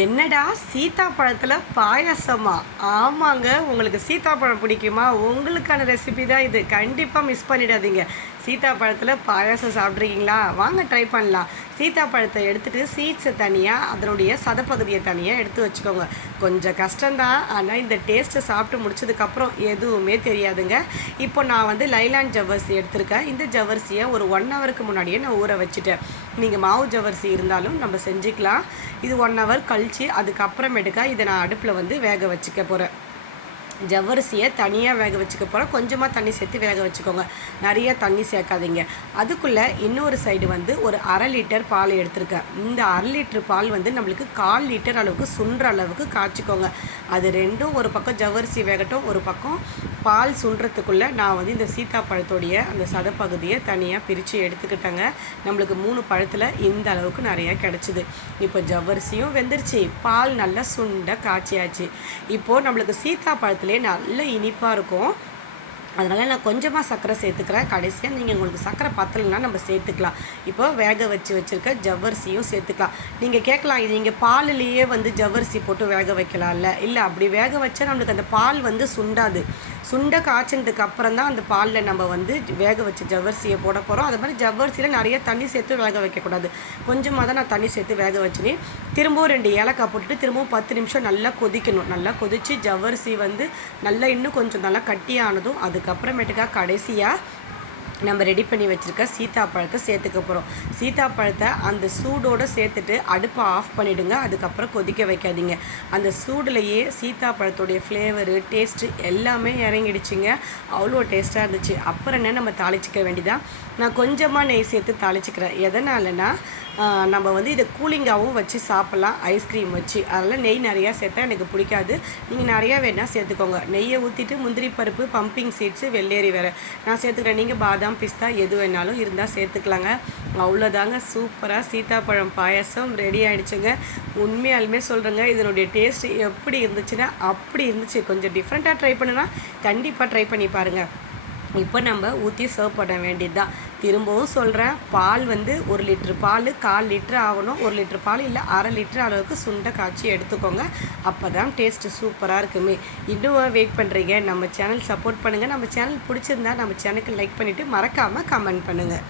என்னடா சீத்தாப்பழத்தில் பாயாசமா? ஆமாங்க, உங்களுக்கு சீத்தாப்பழம் பிடிக்குமா? உங்களுக்கான ரெசிபி தான் இது. கண்டிப்பாக மிஸ் பண்ணிடாதீங்க. சீத்தாப்பழத்தில் பாயாசம் சாப்பிட்ருக்கீங்களா? வாங்க ட்ரை பண்ணலாம். சீத்தாப்பழத்தை எடுத்துகிட்டு சீட்ஸை தனியாக, அதனுடைய சதப்பகுதியை தனியாக எடுத்து வச்சுக்கோங்க. கொஞ்சம் கஷ்டம்தான், ஆனால் இந்த டேஸ்ட்டை சாப்பிட்டு முடிச்சதுக்கப்புறம் எதுவுமே தெரியாதுங்க. இப்போ நான் வந்து லைலான் ஜவ்வரிசி எடுத்திருக்கேன். இந்த ஜவ்வரிசியை ஒரு 1 ஹவருக்கு முன்னாடியே நான் ஊற வச்சுட்டேன். நீங்கள் மாவு ஜவ்வரிசி இருந்தாலும் நம்ம செஞ்சுக்கலாம். இது 1 ஹவர் கழித்து அதுக்கப்புறமேட்டுக்கா இதை நான் அடுப்பில் வந்து வேக வச்சுக்க போகிறேன். ஜவ்வரிசியை தனியாக வேக வச்சுக்க போகிறோம். கொஞ்சமாக தண்ணி சேர்த்து வேக வச்சுக்கோங்க, நிறைய தண்ணி சேர்க்காதீங்க. அதுக்குள்ளே இன்னொரு சைடு வந்து ஒரு 1/2 லிட்டர் பால் எடுத்திருக்கேன். இந்த 1/2 லிட்டர் பால் வந்து நம்மளுக்கு 1/4 லிட்டர் அளவுக்கு சுண்டுற அளவுக்கு காய்ச்சிக்கோங்க. அது ரெண்டும் ஒரு பக்கம் ஜவ்வரிசி வேகட்டும், ஒரு பக்கம் பால் சுண்டுறதுக்குள்ளே நான் வந்து இந்த சீத்தாப்பழத்தோடைய அந்த சதப்பகுதியை தனியாக பிரித்து எடுத்துக்கிட்டேங்க. நம்மளுக்கு 3 பழத்தில் இந்த அளவுக்கு நிறையா கிடச்சிது. இப்போ ஜவ்வரிசியும் வெந்துருச்சு, பால் நல்லா சுண்ட காய்ச்சியாச்சு. இப்போது நம்மளுக்கு சீத்தாப்பழத்தில் நல்ல இனிப்பாக இருக்கும். அதனால் நான் கொஞ்சமாக சர்க்கரை சேர்த்துக்கிறேன். கடைசியாக நீங்கள் உங்களுக்கு சர்க்கரை பத்தலைன்னா நம்ம சேர்த்துக்கலாம். இப்போ வேக வச்சுருக்க ஜவ்வரிசியும் சேர்த்துக்கலாம். நீங்கள் கேட்கலாம், இது நீங்கள் பாலிலேயே வந்து ஜவ்வரிசி போட்டு வேக வைக்கலாம்ல? இல்லை, அப்படி வேக வச்சா நம்மளுக்கு அந்த பால் வந்து சுண்டாது. சுண்ட காய்ச்சினதுக்கு அப்புறம் தான் அந்த பாலில் நம்ம வந்து வேக வச்ச ஜவ்வரிசியை போட போகிறோம். அது மாதிரி ஜவ்வரிசியில் நிறைய தண்ணி சேர்த்து வேக வைக்கக்கூடாது. கொஞ்சமாக தான் நான் தண்ணி சேர்த்து வேக வச்சுனே திரும்பவும் 2 ஏலக்காய் போட்டுட்டு திரும்பவும் 10 நிமிஷம் நல்லா கொதிக்கணும். நல்லா கொதித்து ஜவ்வரிசி வந்து நல்லா இன்னும் கொஞ்சம் நல்லா கட்டியானதும் அதுக்கப்புறமேட்டுக்கா கடைசியாக நம்ம ரெடி பண்ணி வச்சுருக்க சீத்தாப்பழத்தை சேர்த்துக்க போகிறோம். சீத்தாப்பழத்தை அந்த சூடோடு சேர்த்துட்டு அடுப்பை ஆஃப் பண்ணிவிடுங்க. அதுக்கப்புறம் கொதிக்க வைக்காதீங்க. அந்த சூடுலேயே சீத்தாப்பழத்தோடைய ஃப்ளேவரு, டேஸ்ட்டு எல்லாமே இறங்கிடுச்சிங்க. அவ்வளோ டேஸ்ட்டாக இருந்துச்சு. அப்புறம் என்ன, நம்ம தாளிச்சிக்க வேண்டியதான். நான் கொஞ்சமாக நெய் சேர்த்து தாளிச்சிக்கிறேன். எதனாலனா நம்ம வந்து இதை கூலிங்காகவும் வச்சு சாப்பிட்லாம், ஐஸ்கிரீம் வச்சு. அதனால் நெய் நிறையா சேர்த்தா எனக்கு பிடிக்காது. நீங்கள் நிறையா வேணால் சேர்த்துக்கோங்க. நெய்யை ஊற்றிட்டு முந்திரி பருப்பு, பம்பிங் சீட்ஸு, வெள்ளேரி வேறு நான் சேர்த்துக்கிறேன். நீங்கள் பாதாம், பிஸ்தா எது வேணாலும் இருந்தால் சேர்த்துக்கலாங்க. அவ்வளோதாங்க, சூப்பராக சீத்தாப்பழம் பாயாசம் ரெடி ஆகிடுச்சுங்க. உண்மையாலுமே சொல்கிறேங்க, இதனுடைய டேஸ்ட்டு எப்படி இருந்துச்சுன்னா அப்படி இருந்துச்சு. கொஞ்சம் டிஃப்ரெண்ட்டாக ட்ரை பண்ணுன்னா கண்டிப்பாக ட்ரை பண்ணி பாருங்கள். இப்போ நம்ம ஊற்றி சர்வ் பண்ண வேண்டியது தான். திரும்பவும் சொல்கிறேன், பால் வந்து 1 லிட்ரு பால் 1/4 லிட்ரு ஆகணும். 1 லிட்ரு பால் இல்லை 1/2 லிட்ரு அளவுக்கு சுண்டை காய்ச்சி எடுத்துக்கோங்க. அப்போ தான் டேஸ்ட்டு சூப்பராக இருக்குமே. இன்னும் வெயிட் பண்ணுறீங்க? நம்ம சேனல் சப்போர்ட் பண்ணுங்கள். நம்ம சேனல் பிடிச்சிருந்தா நம்ம சேனலுக்கு லைக் பண்ணிவிட்டு மறக்காமல் கமெண்ட் பண்ணுங்கள்.